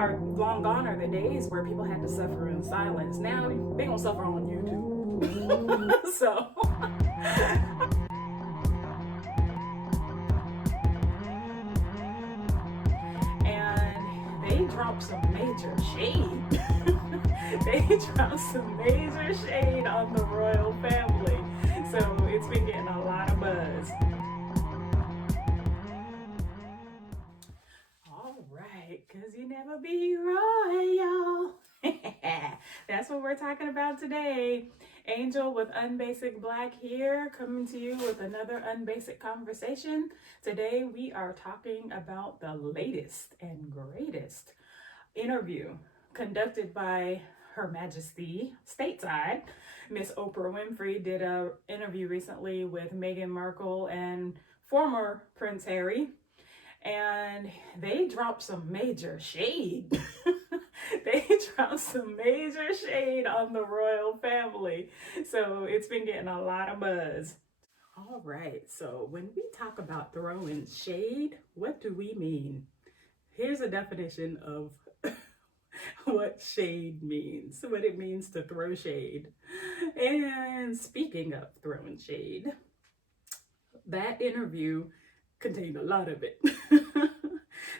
are long gone are the days where people had to suffer in silence. Now they gonna suffer on YouTube. So and they dropped some major shade. They dropped some major shade on the royal family. So it's been getting a lot of buzz. All right, cause you never be royal. That's what we're talking about today. Angel with unBasic Black here, coming to you with another unBasic conversation. Today we are talking about the latest and greatest interview conducted by Her Majesty stateside. Miss Oprah Winfrey did an interview recently with Meghan Markle and former Prince Harry, and they dropped some major shade. They dropped some major shade on the royal family. So it's been getting a lot of buzz. All right, so when we talk about throwing shade, what do we mean? Here's a definition of what shade means, what it means to throw shade. And speaking of throwing shade, that interview contained a lot of it.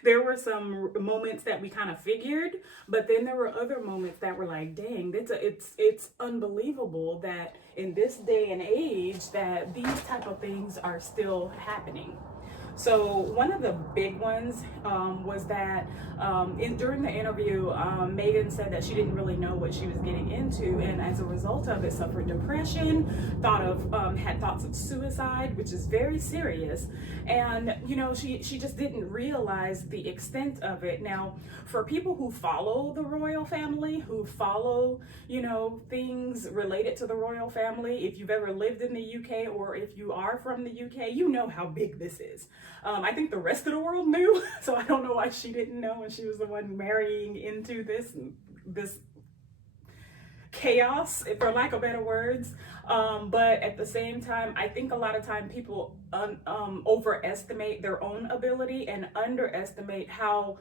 There were some moments that we kind of figured, but then there were other moments that were like, dang, it's unbelievable that in this day and age that these type of things are still happening. So one of the big ones was that during the interview, Meghan said that she didn't really know what she was getting into, and as a result of it, suffered depression, had thoughts of suicide, which is very serious. And she just didn't realize the extent of it. Now, for people who follow the royal family, who follow things related to the royal family, if you've ever lived in the UK or if you are from the UK, you know how big this is. I think the rest of the world knew, so I don't know why she didn't know when she was the one marrying into this chaos, for lack of better words. But at the same time, I think a lot of time people overestimate their own ability and underestimate how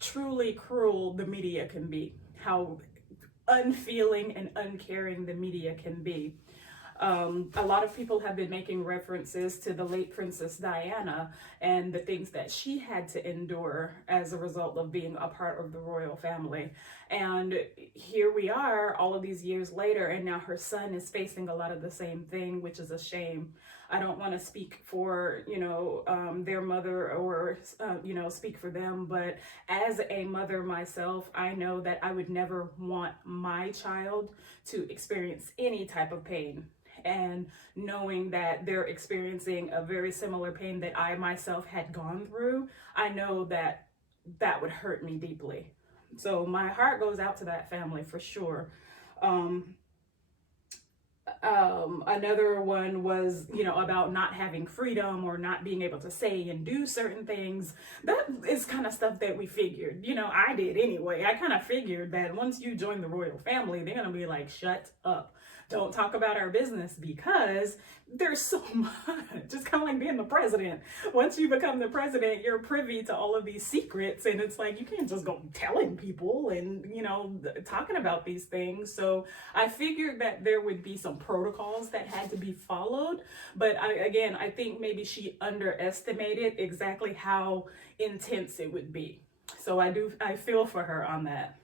truly cruel the media can be, how unfeeling and uncaring the media can be. A lot of people have been making references to the late Princess Diana and the things that she had to endure as a result of being a part of the royal family. And here we are all of these years later, and now her son is facing a lot of the same thing, which is a shame. I don't want to speak for, their mother or, speak for them. But as a mother myself, I know that I would never want my child to experience any type of pain. And knowing that they're experiencing a very similar pain that I myself had gone through, I know that that would hurt me deeply. So my heart goes out to that family for sure. Another one was, about not having freedom or not being able to say and do certain things. That is kind of stuff that we figured, I did anyway. I kind of figured that once you join the royal family, they're going to be like, shut up. Don't talk about our business, because there's so much. Just kind of like being the president. Once you become the president, you're privy to all of these secrets, and it's like you can't just go telling people and talking about these things. So I figured that there would be some protocols that had to be followed, but I think maybe she underestimated exactly how intense it would be. So I feel for her on that.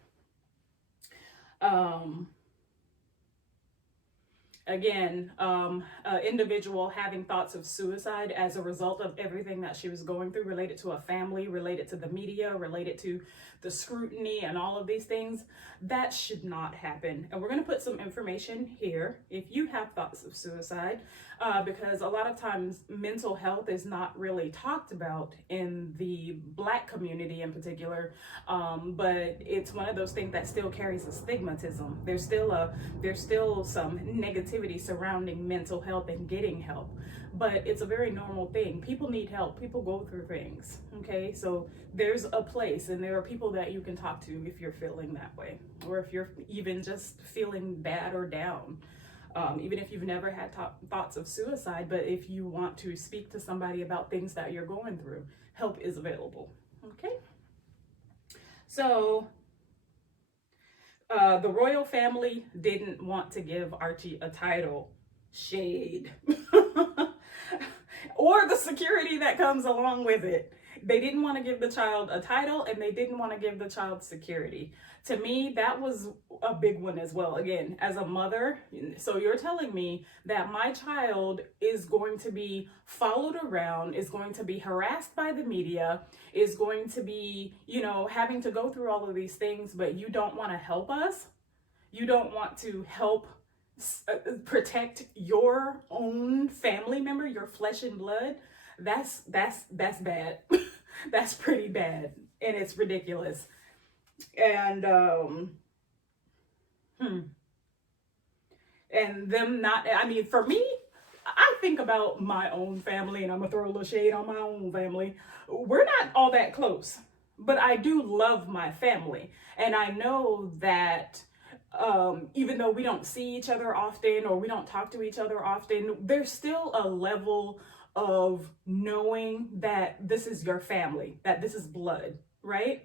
Individual having thoughts of suicide as a result of everything that she was going through, related to a family, related to the media, related to the scrutiny and all of these things, that should not happen. And we're going to put some information here if you have thoughts of suicide, because a lot of times mental health is not really talked about in the Black community in particular, but it's one of those things that still carries a stigmatism. There's still some negativity surrounding mental health and getting help, but it's a very normal thing. People need help. People go through things. Okay, so there's a place, and there are people that you can talk to if you're feeling that way, or if you're even just feeling bad or down. Even if you've never had thoughts of suicide, but if you want to speak to somebody about things that you're going through, help is available. Okay. So the royal family didn't want to give Archie a title. Shade. Or the security that comes along with it. They didn't want to give the child a title, and they didn't want to give the child security. To me, that was a big one as well. Again, as a mother, so you're telling me that my child is going to be followed around, is going to be harassed by the media, is going to be, having to go through all of these things, but you don't want to help us? You don't want to help protect your own family member, your flesh and blood? That's bad. That's pretty bad, and it's ridiculous. And and them not, for me, I think about my own family, and I'm gonna throw a little shade on my own family. We're not all that close, but I do love my family, and I know that even though we don't see each other often, or we don't talk to each other often, there's still a level of knowing that this is your family, that this is blood, right?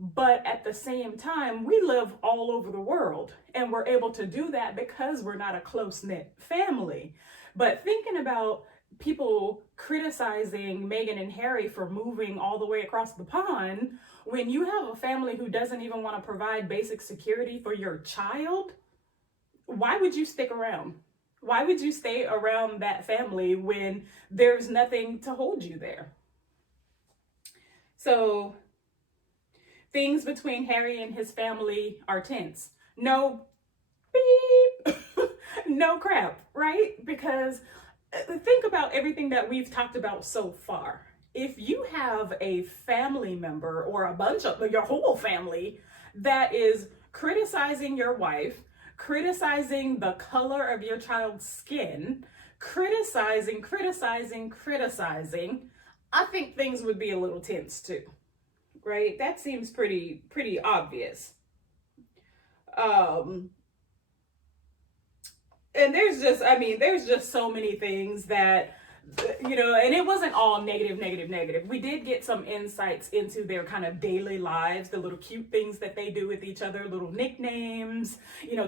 But at the same time, we live all over the world, and we're able to do that because we're not a close-knit family. But thinking about people criticizing Meghan and Harry for moving all the way across the pond, when you have a family who doesn't even want to provide basic security for your child, why would you stick around? Why would you stay around that family when there's nothing to hold you there? So things between Harry and his family are tense. No beep, no crap, right? Because think about everything that we've talked about so far. If you have a family member, or a bunch of your whole family, that is criticizing your wife, criticizing the color of your child's skin, criticizing, I think things would be a little tense too, right? That seems pretty obvious. And there's just so many things that, and it wasn't all negative. We did get some insights into their kind of daily lives, the little cute things that they do with each other, little nicknames,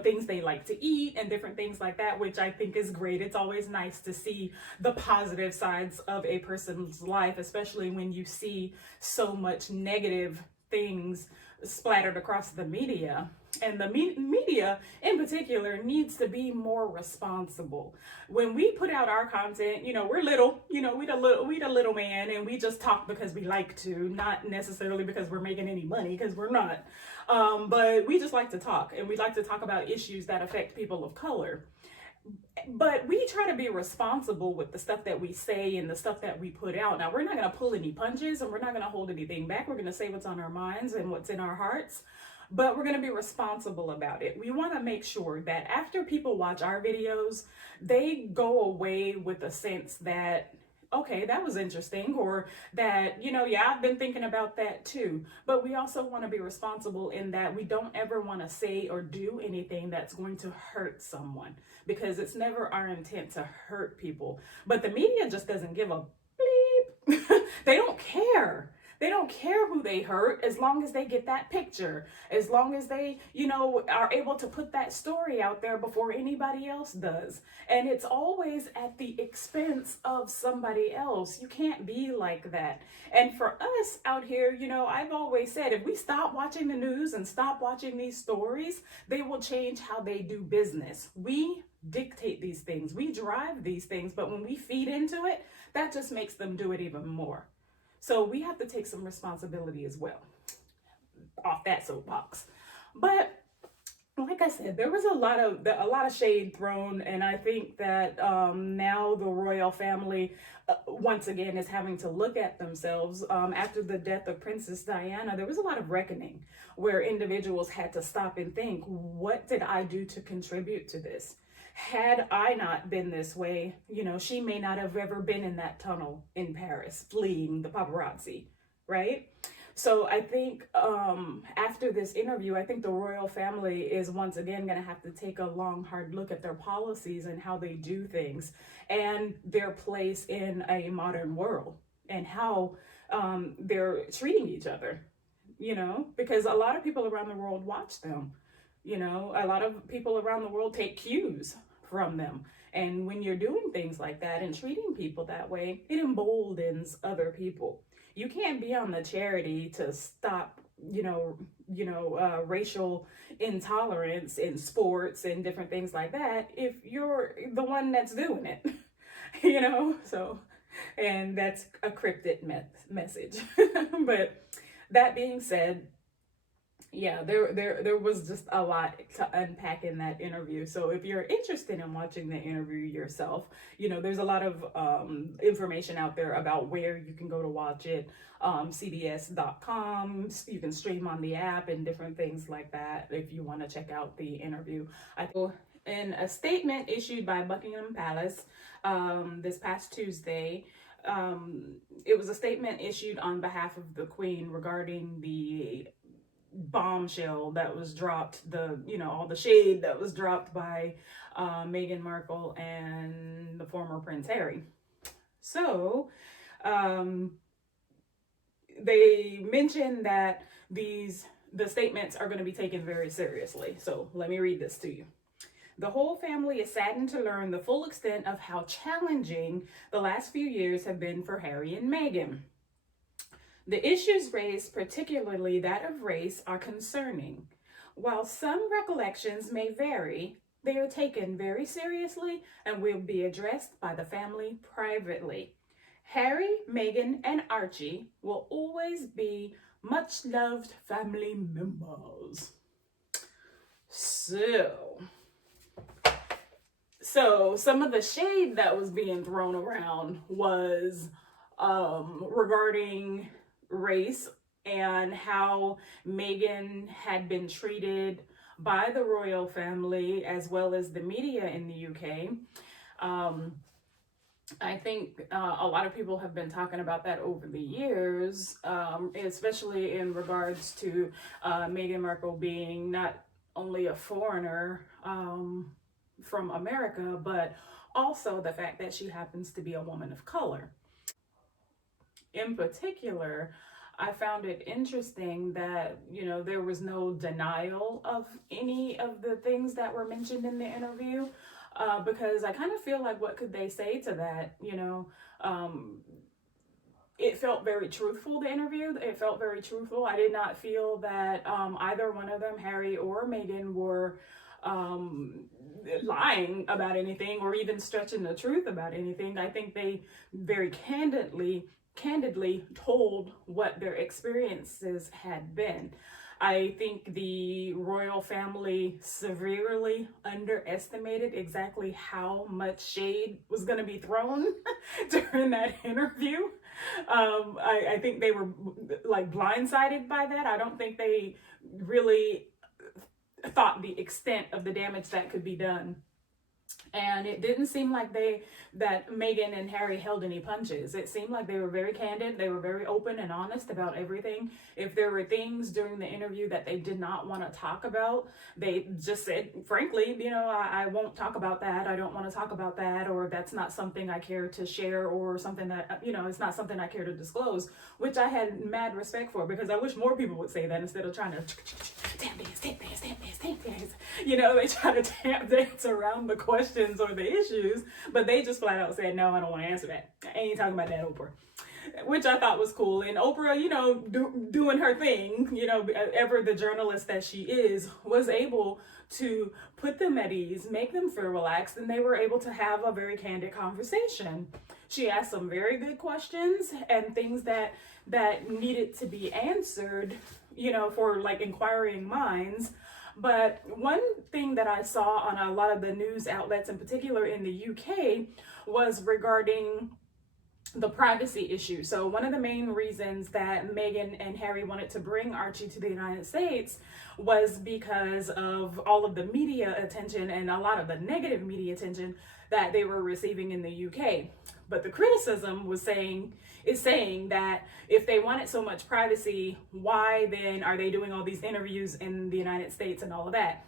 things they like to eat and different things like that, which I think is great. It's always nice to see the positive sides of a person's life, especially when you see so much negative things splattered across the media. And the media in particular needs to be more responsible. When we put out our content, we're little, we the little man, and we just talk because we like to, not necessarily because we're making any money, because we're not. But we just like to talk, and we like to talk about issues that affect people of color. But we try to be responsible with the stuff that we say and the stuff that we put out. Now, we're not going to pull any punches, and we're not going to hold anything back. We're going to say what's on our minds and what's in our hearts, but we're going to be responsible about it. We want to make sure that after people watch our videos, they go away with a sense that, okay, that was interesting, or that, yeah, I've been thinking about that too. But we also want to be responsible in that we don't ever want to say or do anything that's going to hurt someone, because it's never our intent to hurt people. But the media just doesn't give a bleep. They don't care. They don't care who they hurt, as long as they get that picture, as long as they, are able to put that story out there before anybody else does. And it's always at the expense of somebody else. You can't be like that. And for us out here, I've always said, if we stop watching the news and stop watching these stories, they will change how they do business. We dictate these things, we drive these things, but when we feed into it, that just makes them do it even more. So we have to take some responsibility as well, off that soapbox. But like I said, there was a lot of shade thrown, and I think that now the royal family once again is having to look at themselves. After the death of Princess Diana, there was a lot of reckoning where individuals had to stop and think, what did I do to contribute to this? Had I not been this way, she may not have ever been in that tunnel in Paris, fleeing the paparazzi, right? So I think after this interview, I think the royal family is once again going to have to take a long, hard look at their policies and how they do things, and their place in a modern world, and how they're treating each other. because a lot of people around the world watch them. A lot of people around the world take cues from them. And when you're doing things like that and treating people that way, it emboldens other people. You can't be on the charity to stop, racial intolerance in sports and different things like that if you're the one that's doing it, So, and that's a cryptic message. But that being said, yeah, there was just a lot to unpack in that interview. So if you're interested in watching the interview yourself, there's a lot of information out there about where you can go to watch it. CBS.com, you can stream on the app and different things like that if you want to check out the interview. In a statement issued by Buckingham Palace this past Tuesday, it was a statement issued on behalf of the Queen regarding the bombshell that was dropped, all the shade that was dropped by Meghan Markle and the former Prince Harry. So they mentioned that the statements are going to be taken very seriously. So let me read this to you. The whole family is saddened to learn the full extent of how challenging the last few years have been for Harry and Meghan. The issues raised, particularly that of race, are concerning. While some recollections may vary, they are taken very seriously and will be addressed by the family privately. Harry, Meghan, and Archie will always be much loved family members. So some of the shade that was being thrown around was regarding race and how Meghan had been treated by the royal family as well as the media in the UK. I think a lot of people have been talking about that over the years, especially in regards to Meghan Markle being not only a foreigner from America, but also the fact that she happens to be a woman of color. In particular, I found it interesting that, there was no denial of any of the things that were mentioned in the interview, because I kind of feel like, what could they say to that? It felt very truthful, the interview. It felt very truthful. I did not feel that either one of them, Harry or Meghan, were lying about anything or even stretching the truth about anything. I think they very candidly told what their experiences had been. I think the royal family severely underestimated exactly how much shade was going to be thrown during that interview. I think they were blindsided by that. I don't think they really thought the extent of the damage that could be done. And it didn't seem like that Meghan and Harry held any punches. It seemed like they were very candid. They were very open and honest about everything. If there were things during the interview that they did not want to talk about, they just said, frankly, I won't talk about that. I don't want to talk about that, or that's not something I care to share, or something that, it's not something I care to disclose, which I had mad respect for, because I wish more people would say that instead of trying to tap dance. They try to tap dance around the questions or the issues, but they just flat out said, no, I don't want to answer that. I ain't talking about that, Oprah. Which I thought was cool. And Oprah, doing her thing, ever the journalist that she is, was able to put them at ease, make them feel relaxed, and they were able to have a very candid conversation. She asked some very good questions and things that needed to be answered, for inquiring minds. But one thing that I saw on a lot of the news outlets, in particular in the UK, was regarding the privacy issue. So one of the main reasons that Meghan and Harry wanted to bring Archie to the United States was because of all of the media attention and a lot of the negative media attention that they were receiving in the UK. But the criticism is saying that if they wanted so much privacy, why then are they doing all these interviews in the United States and all of that?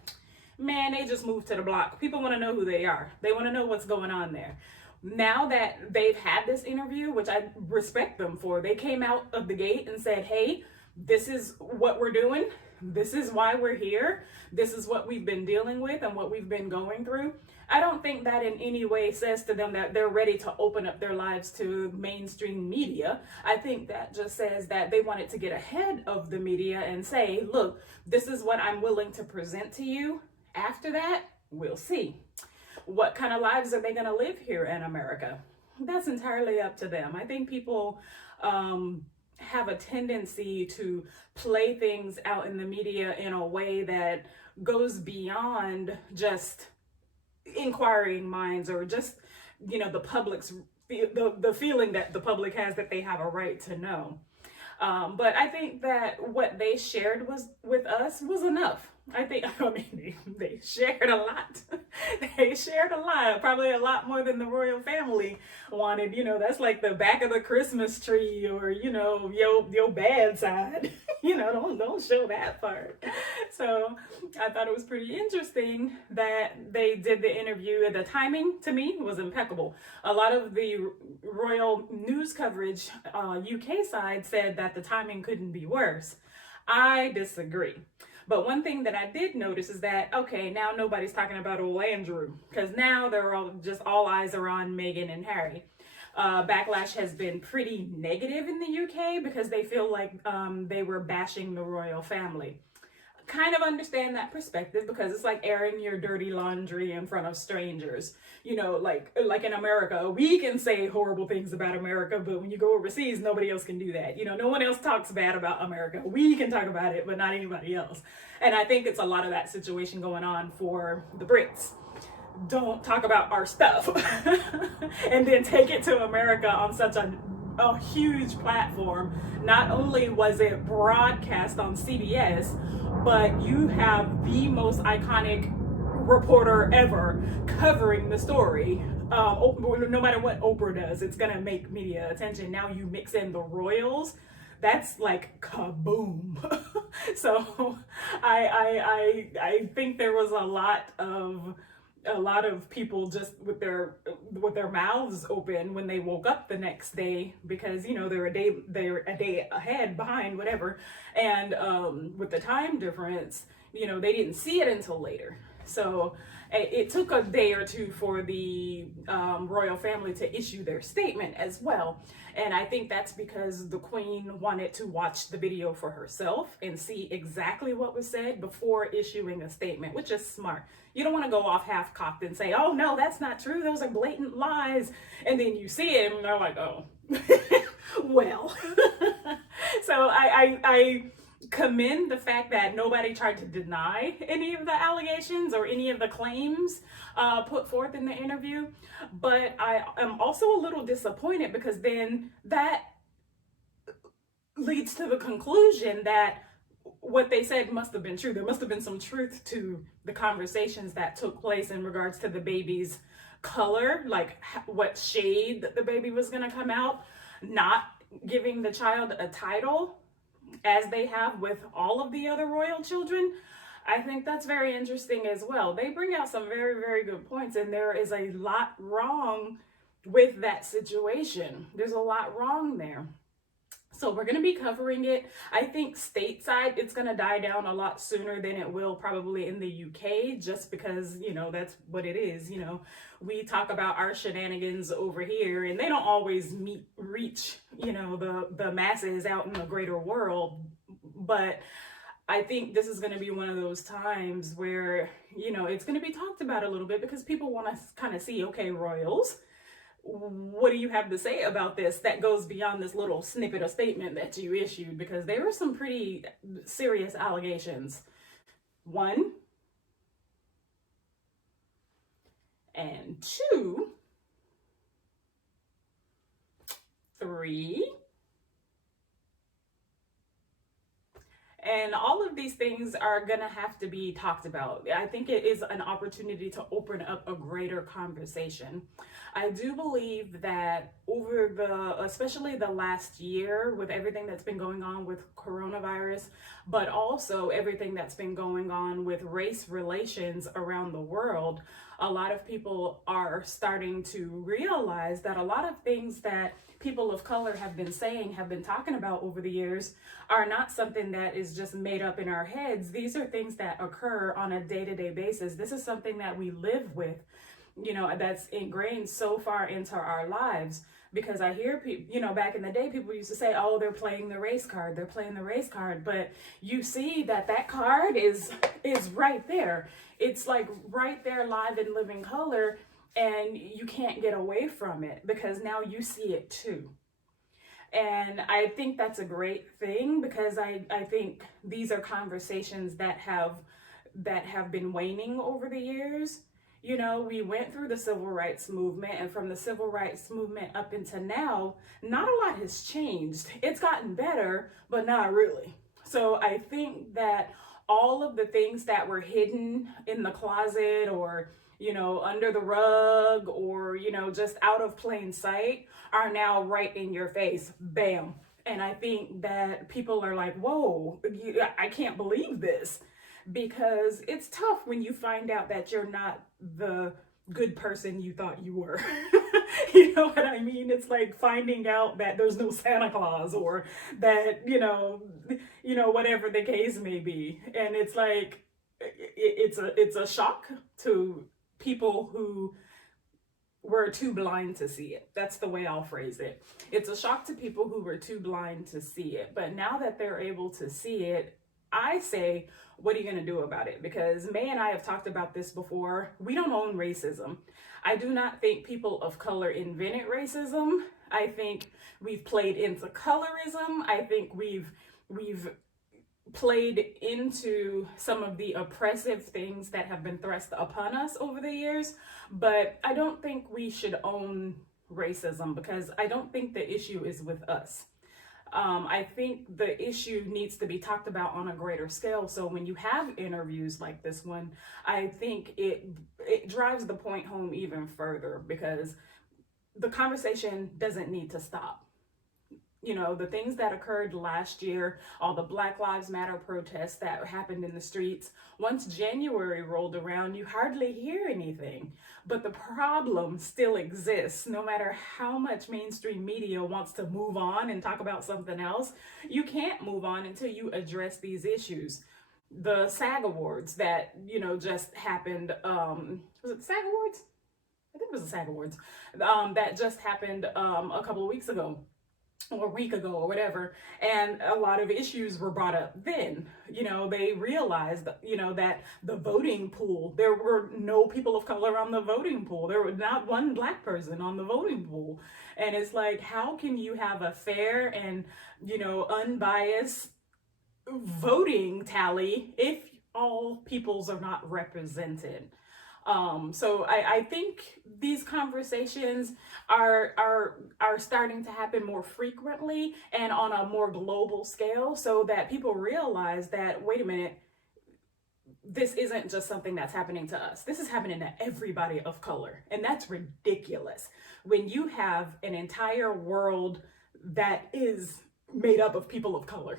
Man, they just moved to the block. People want to know who they are. They want to know what's going on there. Now that they've had this interview, which I respect them for, they came out of the gate and said, hey, this is what we're doing. This is why we're here. This is what we've been dealing with and what we've been going through. I don't think that in any way says to them that they're ready to open up their lives to mainstream media. I think that just says that they wanted to get ahead of the media and say, look, this is what I'm willing to present to you. After that, we'll see. What kind of lives are they going to live here in America? That's entirely up to them. I think people have a tendency to play things out in the media in a way that goes beyond just inquiring minds, or just, you know, the public's the feeling that the public has that they have a right to know. But I think that what they shared with us was enough. I mean, they shared a lot. They shared a lot, probably a lot more than the royal family wanted. You know, that's like the back of the Christmas tree, or, you know, your bad side. You know, don't show that part. So I thought it was pretty interesting that they did the interview. The timing, to me, was impeccable. A lot of the royal news coverage, UK side, said that the timing couldn't be worse. I disagree. But one thing that I did notice is that, okay, now nobody's talking about old Andrew, because now they're all eyes are on Meghan and Harry. Backlash has been pretty negative in the UK because they feel like they were bashing the royal family. Kind of understand that perspective, because it's like airing your dirty laundry in front of strangers. You know, like in America, we can say horrible things about America, but when you go overseas, nobody else can do that. You know, no one else talks bad about America. We can talk about it, but not anybody else. And I think it's a lot of that situation going on for the Brits. Don't talk about our stuff and then take it to America on such a huge platform. Not only was it broadcast on CBS, but you have the most iconic reporter ever covering the story. No matter what Oprah does, it's gonna make media attention. Now you mix in the royals, that's like kaboom. So I think there was a lot of people just with their mouths open when they woke up the next day, because, you know, they're a day ahead, behind, whatever, and with the time difference, you know, they didn't see it until later. So it took a day or two for the royal family to issue their statement as well. And I think that's because the Queen wanted to watch the video for herself and see exactly what was said before issuing a statement, which is smart. You don't want to go off half-cocked and say, oh, no, that's not true. Those are blatant lies. And then you see it and they're like, oh, well. So I commend the fact that nobody tried to deny any of the allegations or any of the claims put forth in the interview. But I am also a little disappointed, because then that leads to the conclusion that what they said must have been true. There must have been some truth to the conversations that took place in regards to the baby's color, like what shade that the baby was going to come out, not giving the child a title as they have with all of the other royal children. I think that's very interesting as well. They bring out some very, very good points, and there is a lot wrong with that situation. There's a lot wrong there. So we're going to be covering it. I think stateside, it's going to die down a lot sooner than it will probably in the UK, just because, you know, that's what it is. You know, we talk about our shenanigans over here, and they don't always reach, you know, the masses out in the greater world. But I think this is going to be one of those times where, you know, it's going to be talked about a little bit, because people want to kind of see, okay, royals, what do you have to say about this that goes beyond this little snippet of statement that you issued? Because there were some pretty serious allegations. 1 and 2, 3, and all of these things are gonna have to be talked about. I think it is an opportunity to open up a greater conversation. I do believe that especially the last year, with everything that's been going on with coronavirus, but also everything that's been going on with race relations around the world, a lot of people are starting to realize that a lot of things that people of color have been saying, have been talking about over the years, are not something that is just made up in our heads. These are things that occur on a day-to-day basis. This is something that we live with, you know, that's ingrained so far into our lives. Because I hear people, you know, back in the day, people used to say, oh, they're playing the race card, they're playing the race card. But you see that that card is right there. It's like right there, live in living color, and you can't get away from it because now you see it too. And I think that's a great thing, because I think these are conversations that have been waning over the years. You know, we went through the civil rights movement, and from the civil rights movement up into now, not a lot has changed. It's gotten better, but not really. So I think that all of the things that were hidden in the closet, or, you know, under the rug, or, you know, just out of plain sight, are now right in your face. Bam. And I think that people are like, whoa, I can't believe this. Because it's tough when you find out that you're not the good person you thought you were. You know what I mean? It's like finding out that there's no Santa Claus, or that, you know, whatever the case may be. And it's like, it's a shock to people who were too blind to see it. That's the way I'll phrase it. It's a shock to people who were too blind to see it. But now that they're able to see it, I say, what are you going to do about it? Because May and I have talked about this before. We don't own racism. I do not think people of color invented racism. I think we've played into colorism. I think we've played into some of the oppressive things that have been thrust upon us over the years. But I don't think we should own racism, because I don't think the issue is with us. I think the issue needs to be talked about on a greater scale. So when you have interviews like this one, I think it drives the point home even further, because the conversation doesn't need to stop. You know, the things that occurred last year, all the Black Lives Matter protests that happened in the streets, once January rolled around, you hardly hear anything. But the problem still exists. No matter how much mainstream media wants to move on and talk about something else, you can't move on until you address these issues. The SAG Awards that, you know, just happened, was it the SAG Awards? I think it was the SAG Awards, that just happened a couple of weeks ago, or a week ago, or whatever, and a lot of issues were brought up then. You know, they realized, you know, that the voting pool, there were no people of color on the voting pool. There was not one Black person on the voting pool. And it's like, how can you have a fair and, you know, unbiased voting tally if all peoples are not represented? So I think these conversations are starting to happen more frequently and on a more global scale, so that people realize that, wait a minute, this isn't just something that's happening to us. This is happening to everybody of color. And that's ridiculous. When you have an entire world that is made up of people of color.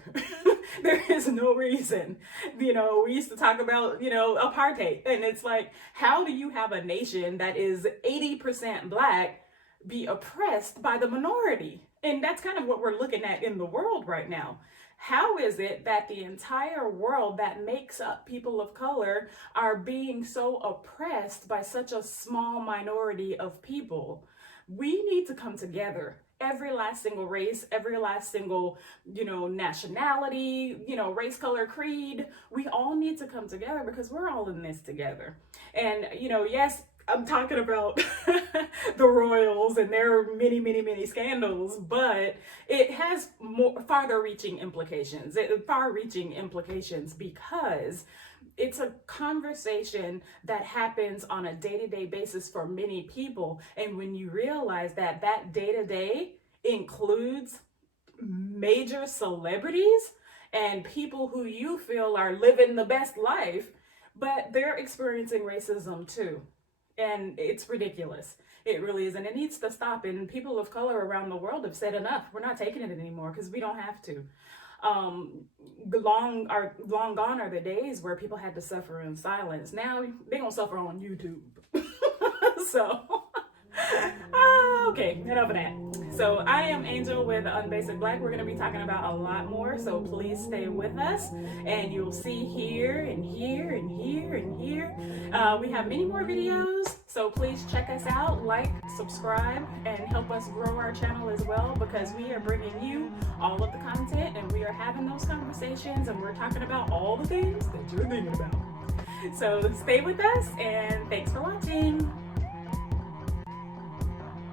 There is no reason. You know, we used to talk about, you know, apartheid, and it's like, how do you have a nation that is 80% Black be oppressed by the minority? And that's kind of what we're looking at in the world right now. How is it that the entire world that makes up people of color are being so oppressed by such a small minority of people? We need to come together. Every last single race, every last single, you know, nationality, you know, race, color, creed, we all need to come together, because we're all in this together. And, you know, yes, I'm talking about the royals and their many, many, many scandals, but it has more far-reaching implications, because it's a conversation that happens on a day-to-day basis for many people. And when you realize that that day-to-day includes major celebrities and people who you feel are living the best life, but they're experiencing racism too. And it's ridiculous. It really is. And it needs to stop. And people of color around the world have said enough. We're not taking it anymore, because we don't have to. Long gone are the days where people had to suffer in silence. Now they're gonna suffer on YouTube. So, okay, enough of that. So I am Angel with unBasic Black. We're going to be talking about a lot more, so please stay with us, and you'll see here and here and here and here. We have many more videos, so please check us out, like, subscribe, and help us grow our channel as well, because we are bringing you all of the content, and we are having those conversations, and we're talking about all the things that you're thinking about. So stay with us, and thanks for watching.